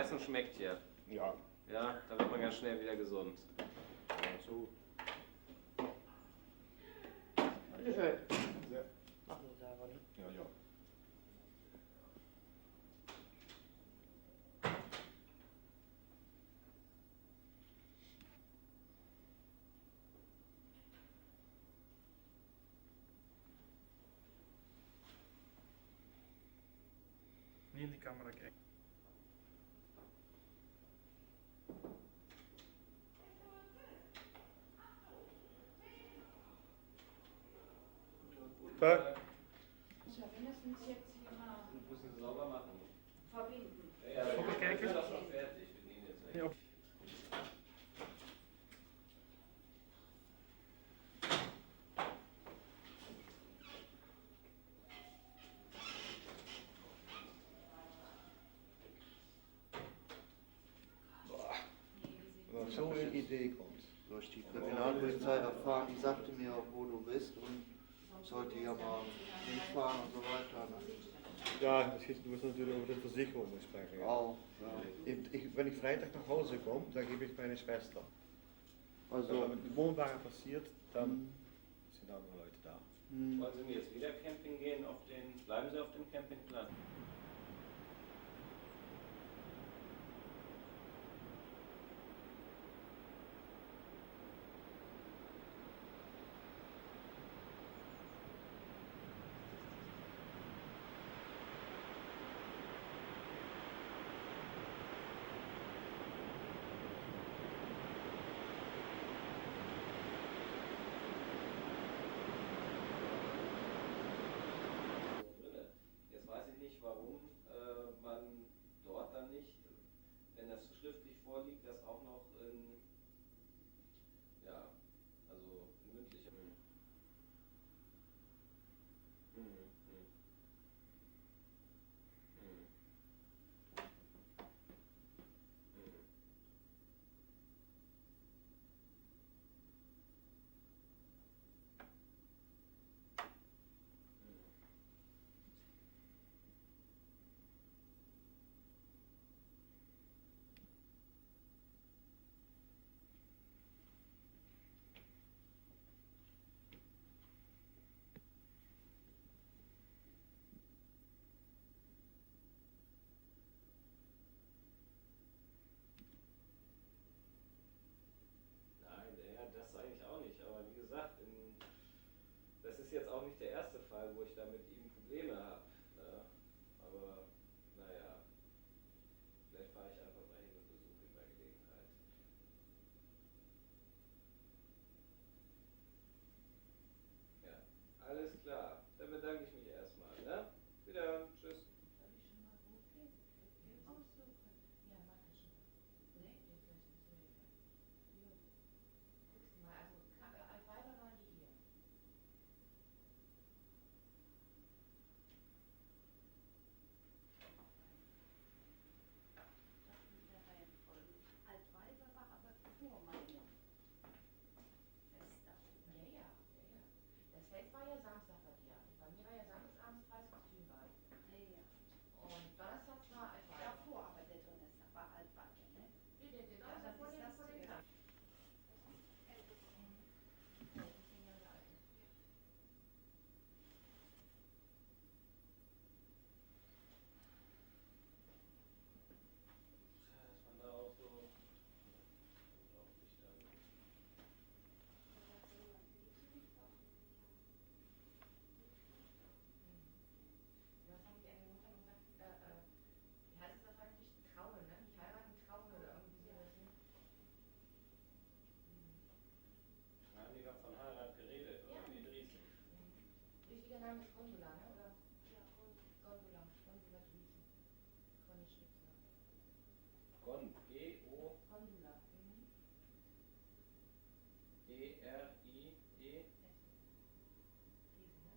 Essen schmeckt hier. Ja. Ja, da wird man ganz schnell wieder gesund. So. Bitte schön. Ja. Machen Sie selber, ne? Ja, ja. Nie in die Kamera kijken. Tag. So, wir müssen es jetzt hier mal Wir müssen es sauber machen. verbinden. Ja, ja, Foto kijken? ich bin doch schon fertig. Wir gehen jetzt weg. Ja. Wenn so eine Idee kommt, durch die Kriminalpolizei erfahren, die sagte mir auch, wo du bist und sollte ja mal hinfahren und so weiter. Ne? Ja, du musst natürlich over de Versicherung sprechen. Ja. Auch, ja. Wenn ich Freitag nach Hause komme, dann gebe ich meine Schwester. Also, Wenn die Wohnwagen passiert, dann sind andere Leute da. Wollen Sie jetzt wieder Camping gehen? Bleiben Sie auf dem Campingplatz? Jetzt weiß ich nicht, warum man dort dann nicht, wenn das schriftlich vorliegt, das auch noch in, ja, also in mündlicher. Hm. Hm. Hm. Hm. Hm. Nein, ja, das eigentlich auch nicht. Aber wie gesagt, das ist jetzt auch nicht der erste Fall, wo ich da mit ihm Probleme habe. Ne? Aber naja, vielleicht fahre ich einfach mal hin und besuche ihn bei Gelegenheit. Ja, alles klar. Dann bedanke ich mich erstmal. Ne? Wieder. Tschüss. Soll ich schon mal hochgehen? Aussuchen. Ja, mach ich schon. Nee, jetzt lass mich so hier. Jo. Guckst du mal, also Weiber waren die hier. Das ist der Reihenfolge. Altweiber war aber vor meinem Fest da oben. Ja, ja, ja, ja. Das Fest war ja Samstag bei dir. Bei mir war ja samstagsabends Preiskostümwahl. Ja, ja. Und donnerstags war Altweiber. Davor aber der Donnerstag war Altweiber, ne? Ja, der Donnerstag vor dem Tag. Ja, das ist 10 Jahre alt. Dass man da auch so unglaublich dann. Was haben die eine Mutter gesagt? Wie heißt es auf eigentlich? Trauen, ne? Nicht heiraten, trauen oder irgendwie sowas, ne? Haben die noch von Heirat geredet? Oder Ja. wie Driesen? Richtiger Name ist Gundula, ne? Oder? Ja, Gundula. Gundula Driesen. Conny Schnitzler. G-O-D-R-I-E. Gundula. Mhm. Driesen, ne?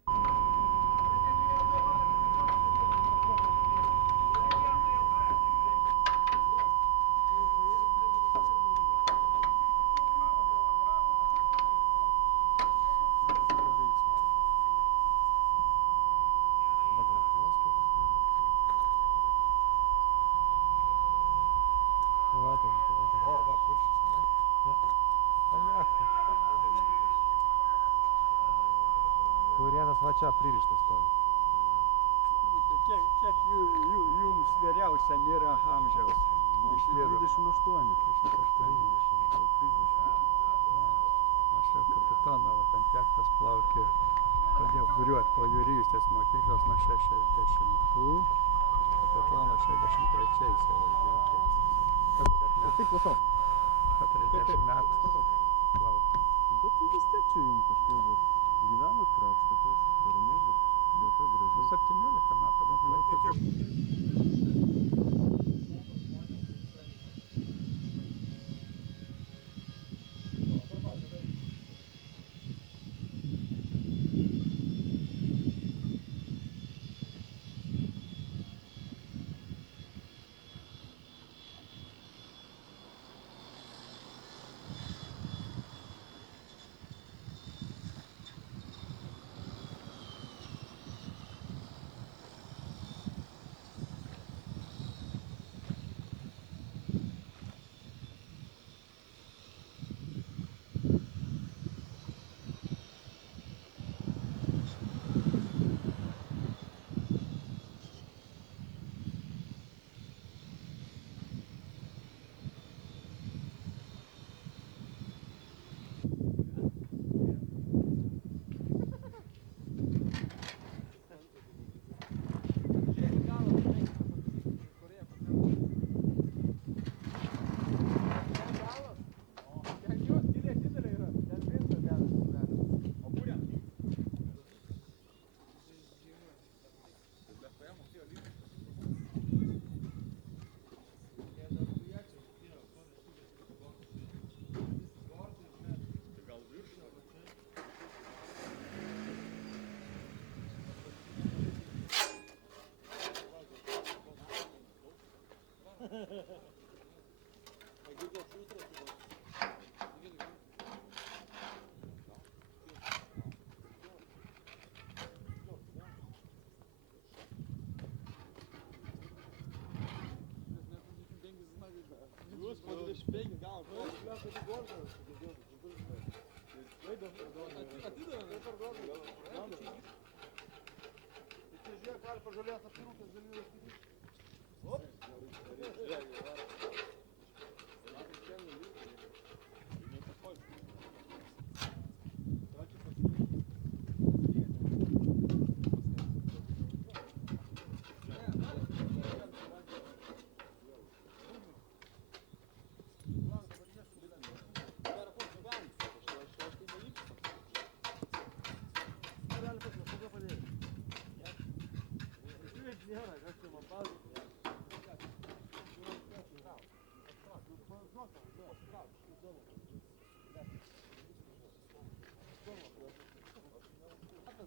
kaminas va čia pririštas stovi. Kiek jums vyriausia nėra amžiaus? Iš vyrų. 28. 30. Aš jau kapitoną, ant jachtos plaukė. Pradėjau buriuoti po jūrystės mokyklos nuo 60-ų. Kapitoną 63-ais jau važiavau teisės. Taip, klausau. 40 metų plaukė. Bet vis tiek čia jums kažkaip gyvenat krapštotės, ramu, vieta graži. 17 metų buvo Klaipėdoje.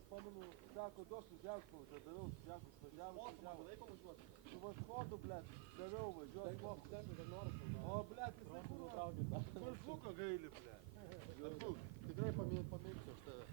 Pamenu, teko duoti ženklų, daviau ženklus, važiavau. Su vaškodu, blėt, daviau važiuoti. O, blėt, jisai buvo. Feisbuko gaili, blėt. Tikrai pamėgsiu aš tave.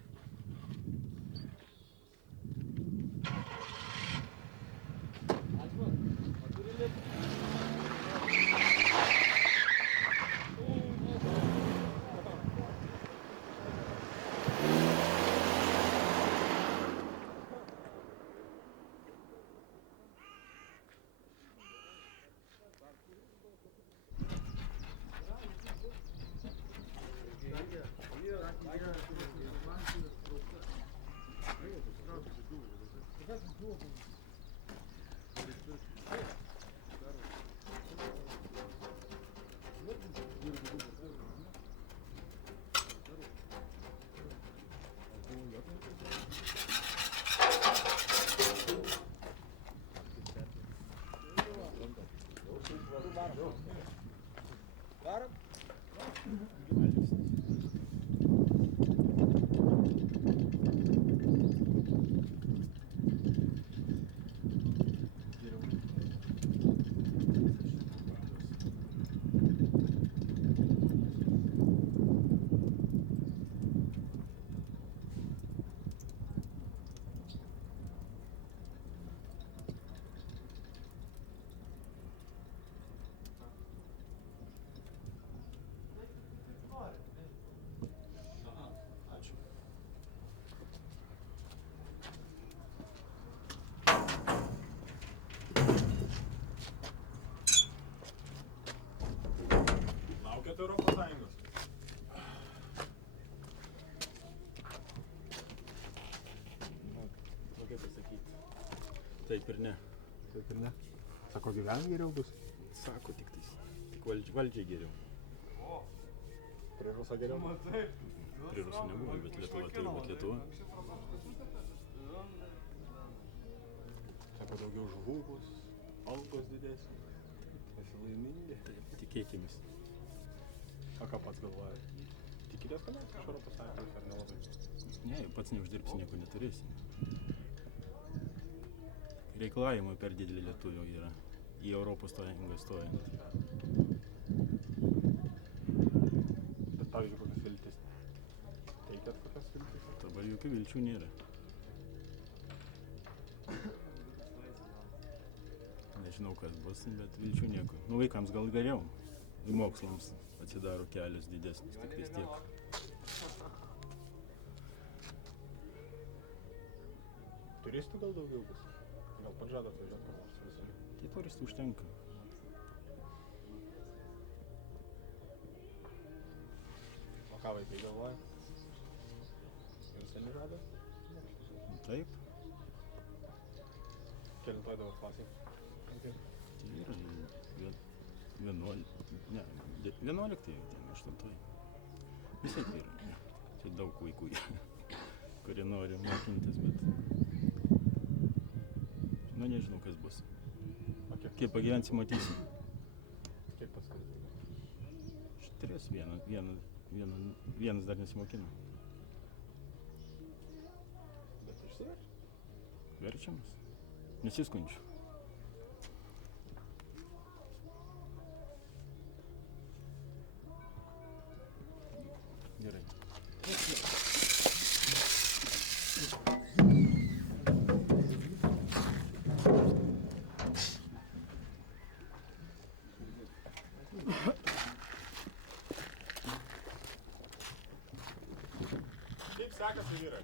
Sąjungos. Nu kaip pasakyti. Taip ir ne. Taip ir ne. Sako, gyvent geriau bus. Sako tik tais. Tik valdžiai geriau. Prie Ruso geriau. Prie Rusų nebuvo, bet Lietuva turi būti Lietuva. Sako, daugiau žuvų bus, algos didesnės. Esi laimingi. Tikėkimės. O ką pats galvoja? Tikitės, kad mes iš Europos Sąjungos ar nelabai? Ne, pats neuždirbsi, nieko neturėsi. Reikalavimai per didelį lietuvių yra į Europos Sąjungą stojant. Bet pavyzdžiui, kokias viltis? Teikėt kokias viltis? Dabar jokių vilčių nėra. Nežinau, kas bus, bet vilčių nieko. Nu, vaikams gal geriau. Ir mokslams atsidaro kelias didesnis, tik tais tiek. Turistų gal daugiau bus? Gal pats žada atvažiuoti kur nors visur? Tai turistų užtenka. O ką vaikai galvoja? Jau seniai žada? Taip, Kelintoj dabar klasėj? tai yra 11, ne, 11, ten 8. Visi tai yra. Čia daug vaikų yra, kurie nori mokintis, bet... Nu, nežinau, kas bus. O kiek? Kaip pagyvensi, matysim. Kiek paskirti? 3, vienas dar nesimokina. Bet išsiverš? Verčiamas. Nesiskundžiu. Gerai. Kaip sekasi, vyrai?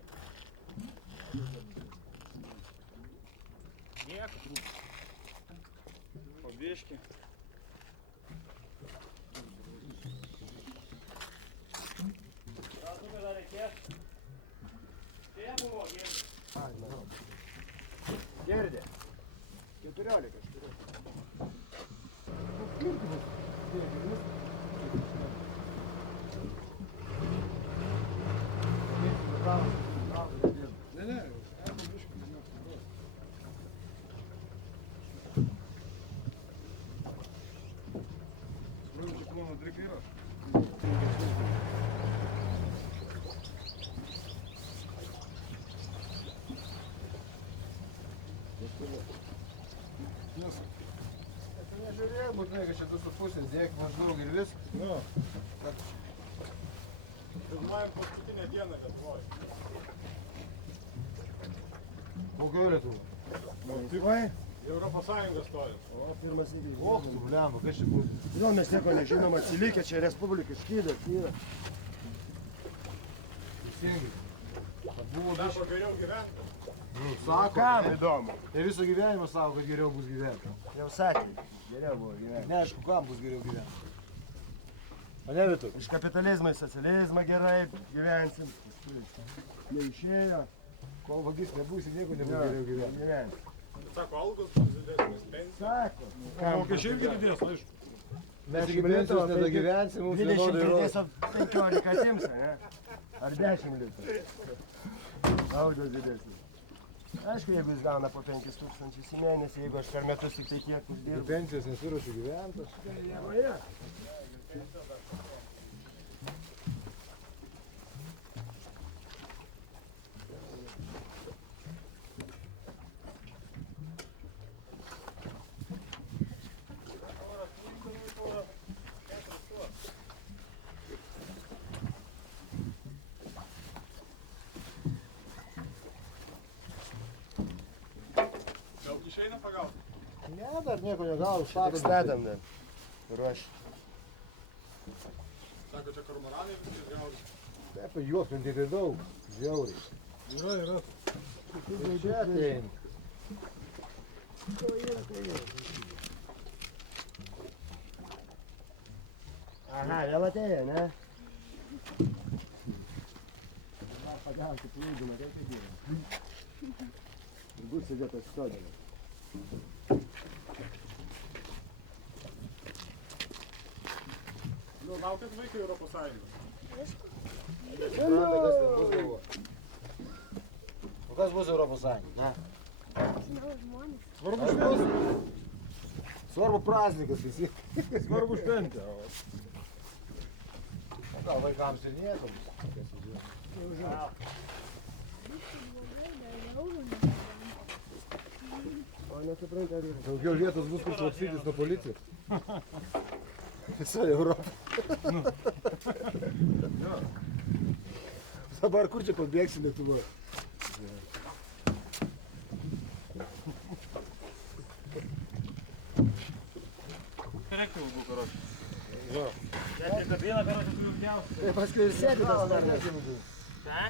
Nieko. Po biškį. Girdė. 14 turiu. Ne, ne, nežiūrėjau, būtinai, kad čia 2,5, dėk maždaug ir viskas. Nu. Filmuojam paskutinę dieną Lietuvoje. Kokio Lietuva? Oi? Į Europos Sąjungą stojam. O, pirmas įvykis. Och, tu blemba, kas čia bus? Kodėl mes nieko nežinom, atsilikę čia Respublikai, skydas, yra. Teisingai. Buvo dabar geriau gyventi. Nu, sako, Kam ne? įdomu? Ir visą gyvenimą sako, kad geriau bus gyventi. Jau sakė, geriau buvo gyventi. Neaišku, kam bus geriau gyventi. O ne, Vitu? Iš kapitalizmo į socializmą gerai gyvensim. Neišėjo. Kol vagis nebūsi, nieko nebus geriau gyventi. Sako, algos bus didesnės, pensijos. Sako. Mokesčiai irgi didės, aišku. Mes iki pensijos nedagyvensim, mums 20 pridės, o 15 atims, ne? Ar 10 litų. Algos didesnis. Aišku, jeigu jis gauna po 5 000 į mėnesį, jeigu aš per metus tik tai tiek uždirbu. Pensijos nesiruošiu gyventi. Gal išeina pagauti? Ne, dar nieko negavau, statėm dar. Ruoš. Sako, čia kormoranai viskas gaudė. Taip, juoktum tik ir daug. Žiauriai. Yra. Tai čia atein. Aha, vėl atėjo, ne? Man pagauti plūdimą, reikia gyventi. Ir būt sėdėtas sodėlė. Nu, laukiat vaikai Europos Sąjungos. O kas bus Europos Sąjunga? Svarbu šventė. Svarbu praznikas visi. Svarbu šventė. O gal vaikams ir nieko bus? O nesuprantu, ar yra. Daugiau vietos bus, kur slapstytis nuo policijos. Visoje Europoje. Dabar kur čia pabėgsi Lietuvoje? Reiktų ilgų karočių. Jo. Čia kad vieną karočią tu ilgiausiai. Tai paskui ir sėdi tas varnas. Ką?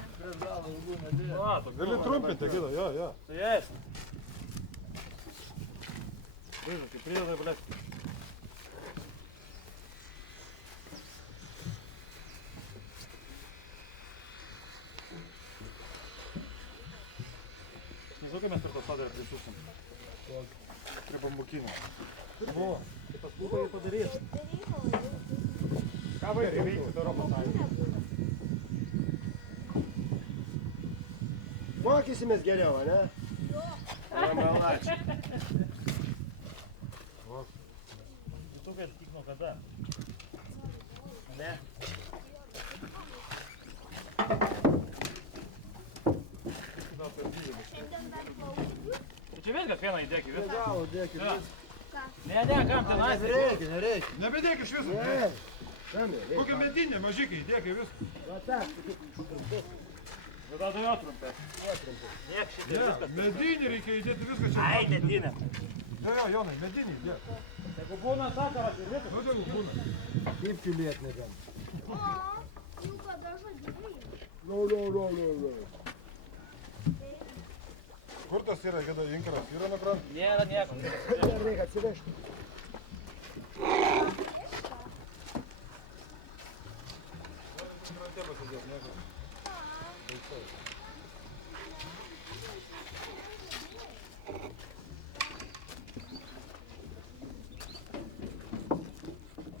O, toks Gali trumpinti, Gida, jo. Tai ės. Važiuok, kaip prideda, blėt. Nežinau, kaip mes per tą sodą prisusim. Prie bambukinio. O, tai paskui tai padarys. Ką vaikai veikti Europos Sąjungą? Mokysimės geriau, ne? Ačiū. Tu kad tik nuo kada? Ne? Tai čia viskas vieną įdėk į viską. Gavo, dėkit. Ja. Ne, kam ten aistė? Nereikia. Nebedėk iš viso. Ne. Kokia medinė, mažikai, dėk į viską. Va tak. Nu gal tai jo trumpė. Niek šitai Ne, viskas. medinį reikia įdėti viską čia. Ai, nedinė. Jo, Jonai, medinį, dėk. Jeigu būna sakaras ir viskas. Nu, dėl būna. Kaip tylėt negali. Jų kada žadėjai? No. Kur tas yra, Gida, inkaras? Yra nuo kranto? Nėra nieko. Dar reikia atsivežti. Krante pasidėt, nieko.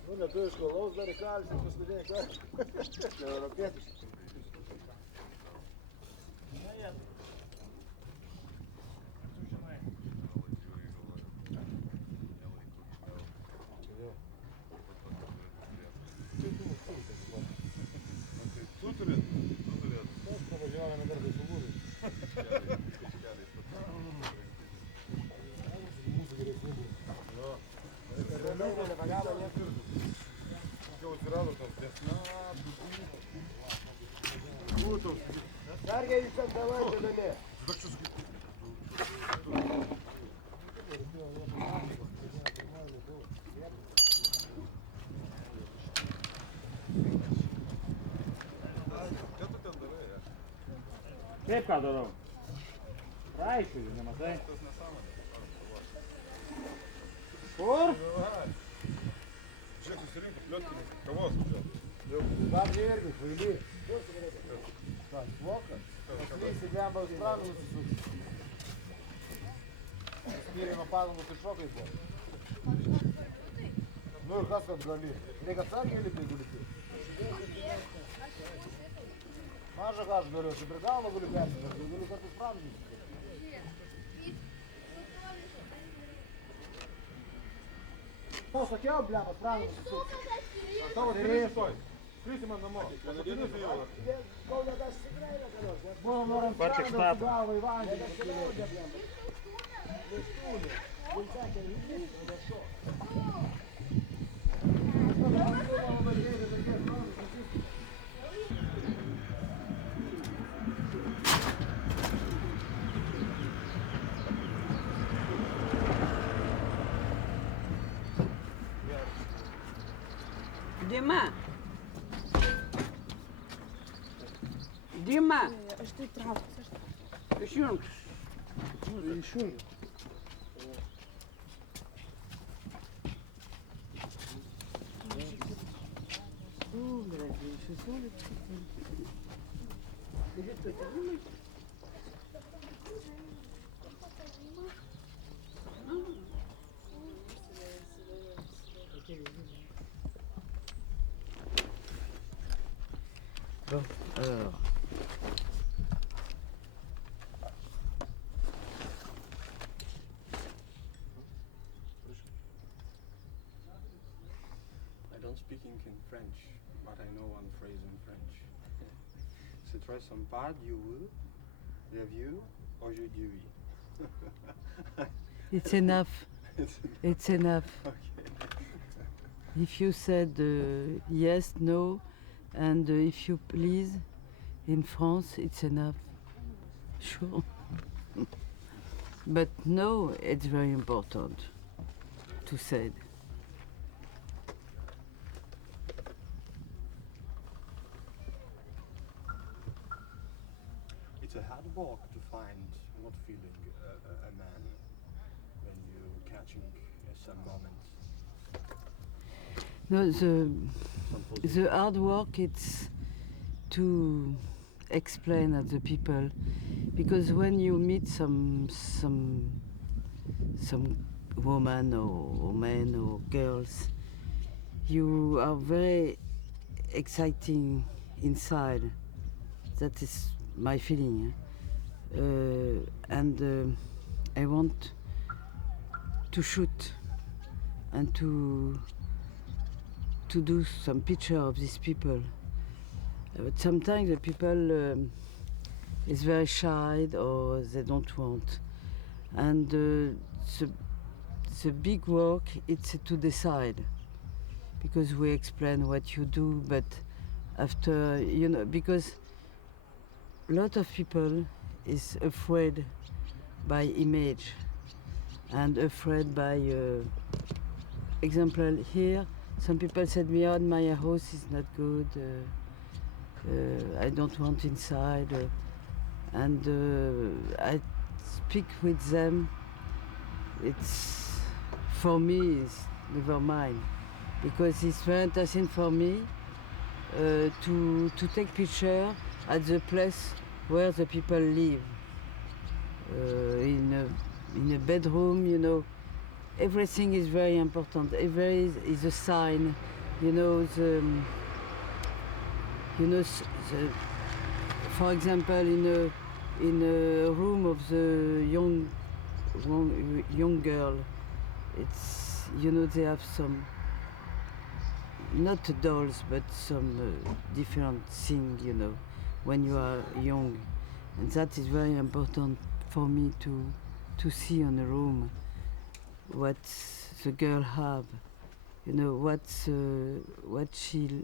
Nu, lietuviško laus dar įkalsim, paskutiniai kartą. Ne europietiškai. Tu turėt. Taip, pavažiavome kartais su būdai. Mūsų geresnių būdų. Jo. Vėliau nepagavo niekur. Jau atsirado tas desna. Būtų. Dar geriau čia davai, čia dami. Ką tu ten darai, ja? Kaip ką darau? Raišiu, nematai. Tas nesąmonė. Kur? Žiūrėk, susirinko pliotkininkai, kavos čia. Dar irgi, kvaily. Ką, svoka? Paslysi glembaus praną nusisuks. Spyriai nuo padangos ir šokai buvo. Nu ir kas kad gali? Reikia atsargiai lipai guliti. Maža ką aš galiu, aš prie kalno galiu persiverti, galiu kartais praną nusisuks. O, sakiau, blemas, praną nusisuks. Tavo skrisi toj. Skrisi man namo. Skrisi jau. Kol nedas tikrai nekalios, nes Buvo norint praną štatą. su galva į vandenį. Nesileidžia, blemas. Nestūlė. Jums sakė, lygiai, o šo. Dima. Dima. Aš tai trauksiu. Išjunk. Išjungiu. Bon, alors. I don't speak in French, but I know one phrase in French. C'est très sympa, you will, review, aujourd'hui. It's enough. It's enough. Okay. If you said yes, no, and if you please, in France, it's enough. Sure. But no, it's very important to say. It's a hard work to find what feeling a man when you catching some moments. No, the hard work it's to explain at the people, because when you meet some woman or men or girls, you are very exciting inside. That is my feeling, and I want to shoot and to do some picture of these people. But sometimes the people is very shy or they don't want, and the big work it's to decide, because we explain what you do, but after because a lot of people is afraid by image and afraid by example here. Some people said me, oh, my house is not good, I don't want inside, and I speak with them. It's for me it's never mind, because it's very interesting for me to take picture at the place where the people live, in a bedroom, everything is very important. Every is a sign, for example, in a room of the young girl, it's they have some, not dolls, but some different things, when you are young, and that is very important for me to see in a room what the girl have, what she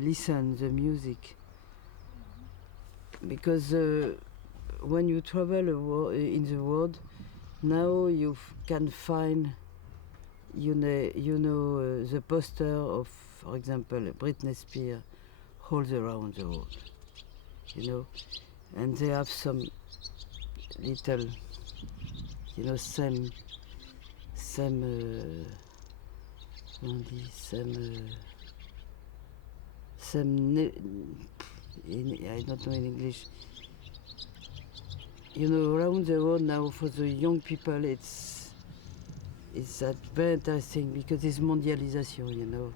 listen the music, because when you travel in the world, now you can find the poster of, for example, Britney Spears all around the world, and they have some little, same I don't know in English. Around the world now for the young people, it's that very interesting, because it's mondialization,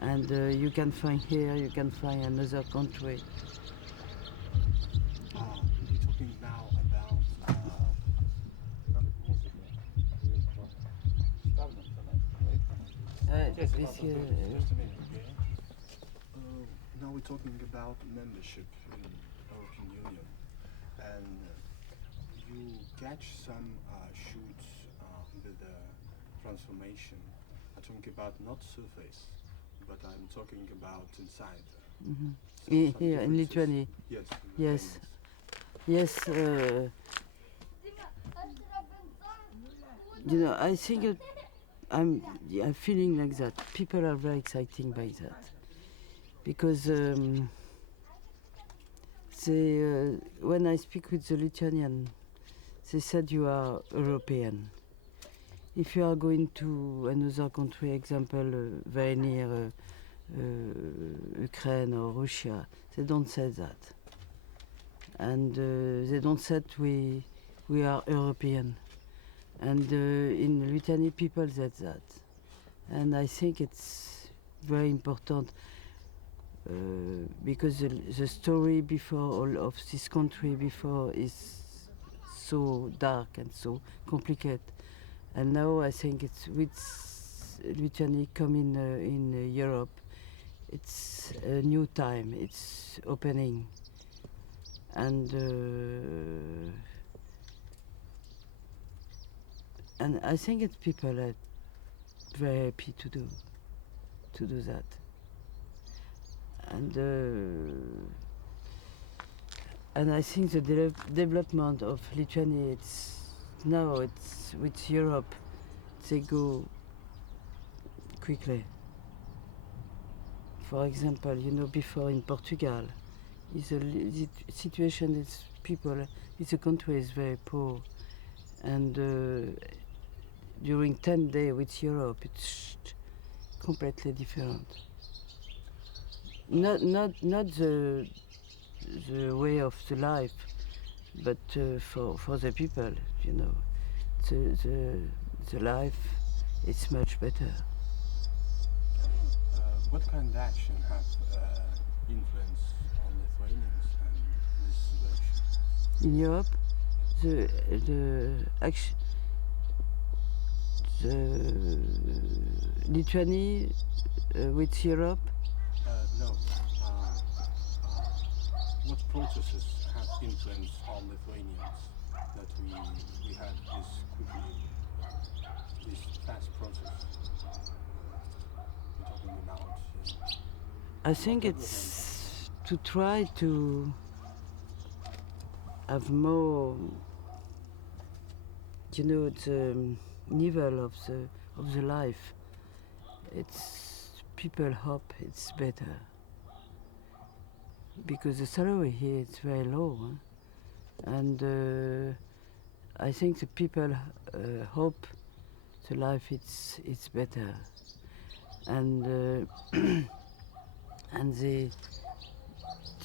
and you can find here, you can find another country. We're talking now about This year, just a minute, okay? Now we're talking about membership in European Union, and you catch some shoots with the transformation. I'm talking about not surface, but I'm talking about inside. Mm-hmm. Here in Lithuania. Yes. Yes. Yes. I think I'm feeling like that. People are very excited by that, because when I speak with the Lithuanian, they said you are European. If you are going to another country, example, very near Ukraine or Russia. They don't say that. And they don't say we are European. And in Lithuania, people said that. And I think it's very important because the story before all of this country before is so dark and so complicated. And now I think it's with Lithuania coming in Europe, it's a new time, it's opening. And I think it's people are very happy to do that. And I think the development of Lithuania, it's with Europe, they go quickly. For example, before in Portugal, the situation is it's a country is very poor, and during 10 days with Europe, it's completely different. Not the way of the life, but for the people, the life is much better. What kind of action have influence on Lithuanians and this situation? In Europe, the Lithuania with Europe. No. What processes have influence on Lithuanians that we had this fast process? We're talking about. I think it's to try to have more, the level of the life. It's people hope it's better because the salary here is very low, and I think the people hope the life it's better, and and the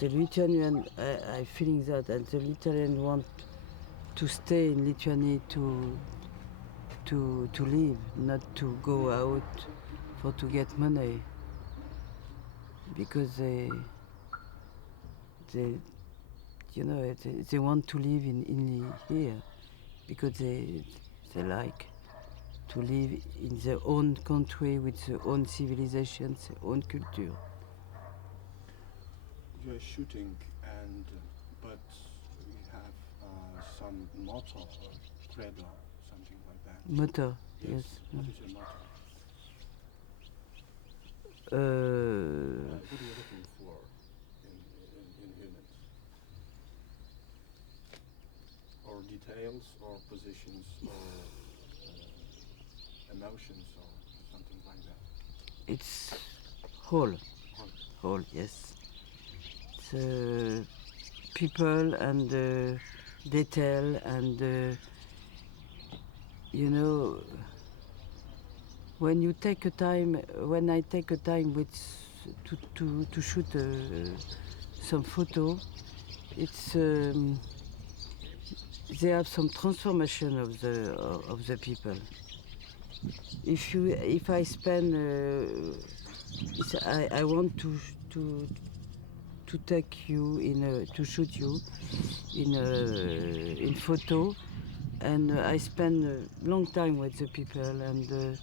Lithuanian I feeling that, and the Lithuanian want to stay in Lithuania to live, not to go out to get money, because they want to live in here because they like to live in their own country with their own civilization, their own culture. You're shooting, but we have some motto or credo, something like that. Motto, yes. What is your motto? Uh, What are you looking for in humans? Or details, or positions, or emotions, or something like that? It's whole, yes. It's people and detail and when I take a time to shoot some photo, it's they have some transformation of the people. If I spend, I want to take you to shoot you in photo, and I spend a long time with the people, and the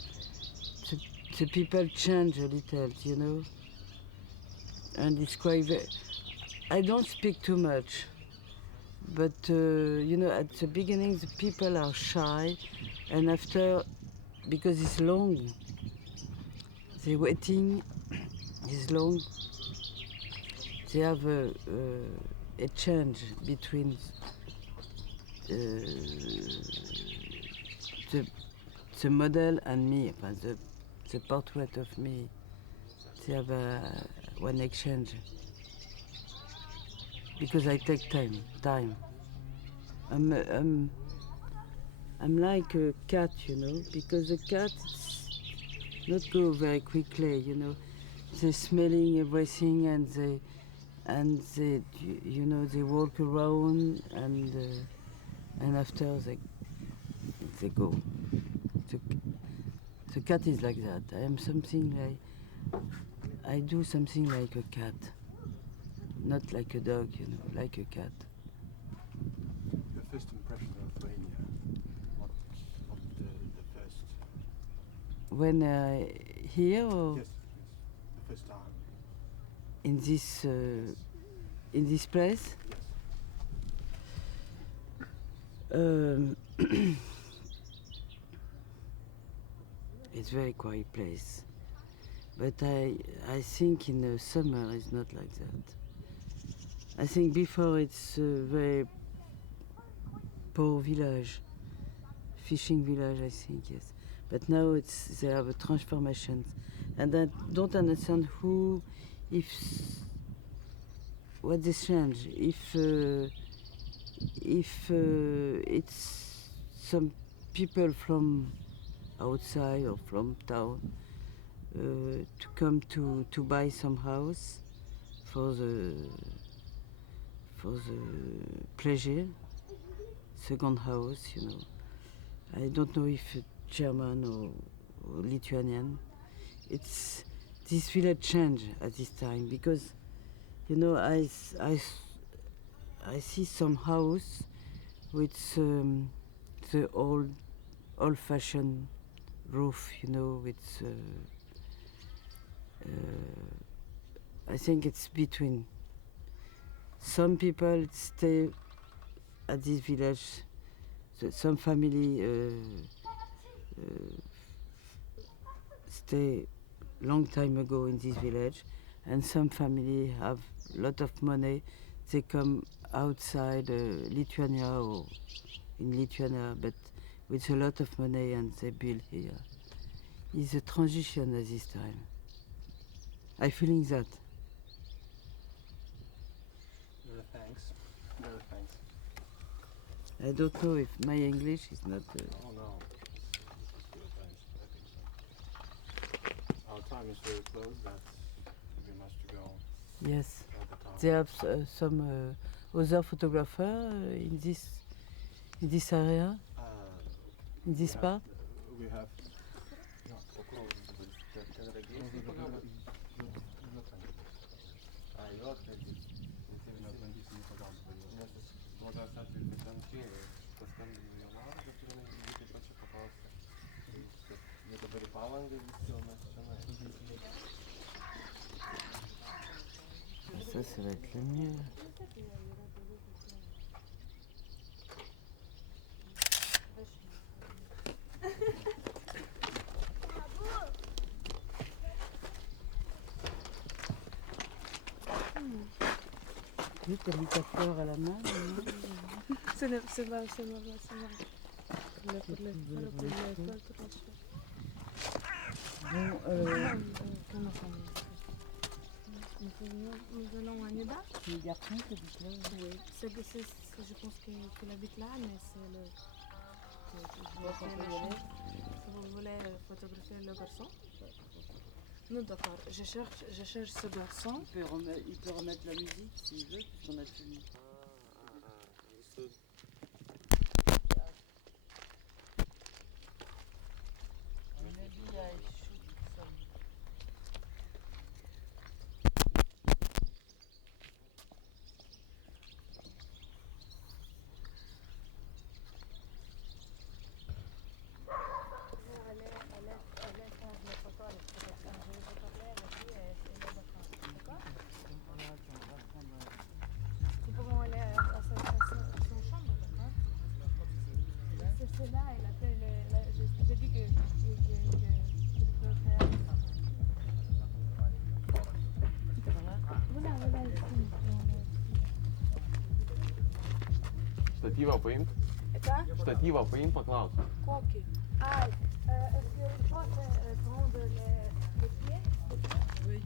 people change a little, and it's quite. I don't speak too much, but at the beginning the people are shy, and after, because it's long, the waiting is long. They have a change between the model and me, the portrait of me. They have one exchange because I take time. I'm like a cat, because the cat not go very quickly, they smelling everything and they you know, they walk around and after they go. The cat is like that. I do something like a cat, not like a dog, you know, like a cat. Your first impression of Lithuania, what the first... When here or Yes, the first time. in this place? Yes. It's very quiet place, but I think in the summer it's not like that. I think before it's a very poor village, fishing village, I think, yes. But now they have a transformation, and I don't understand what this change. If it's some people from outside or from town to come to buy some house for the pleasure, second house, you know. I don't know if German or Lithuanian. It's this village change at this time because, you know, I see some house with the old-fashioned roof, you know, with I think it's between. Some people stay at this village, some family stay long time ago in this village, and some family have a lot of money. They come outside Lithuania or in Lithuania, but with a lot of money, and they build here. It's a transition at this time. I'm feeling that. Thanks. Thanks. I don't know if my English is not... Oh no. Our time is very close, but we must go. Yes. They have some other photographer in this area, in this part. We have. Ça va être le mieux. Oui, t'as mis ta fleur à la main. C'est vrai. Nous allons à Nida. Le garçon qui habite là. Oui, je pense qu'il habite là, mais c'est le... Si vous voulez photographier le garçon. Non, d'accord. Je cherche ce garçon. Il peut remettre la musique s'il veut, puisqu'on a fini. C'est là, elle a fait j'ai dit que tu peux faire. Voilà, ici. Štatyvą paimt? Ką? Štatyvą paimt, paklaus. Kokį? Ai, est-ce que tu peux prendre les pieds? Oui.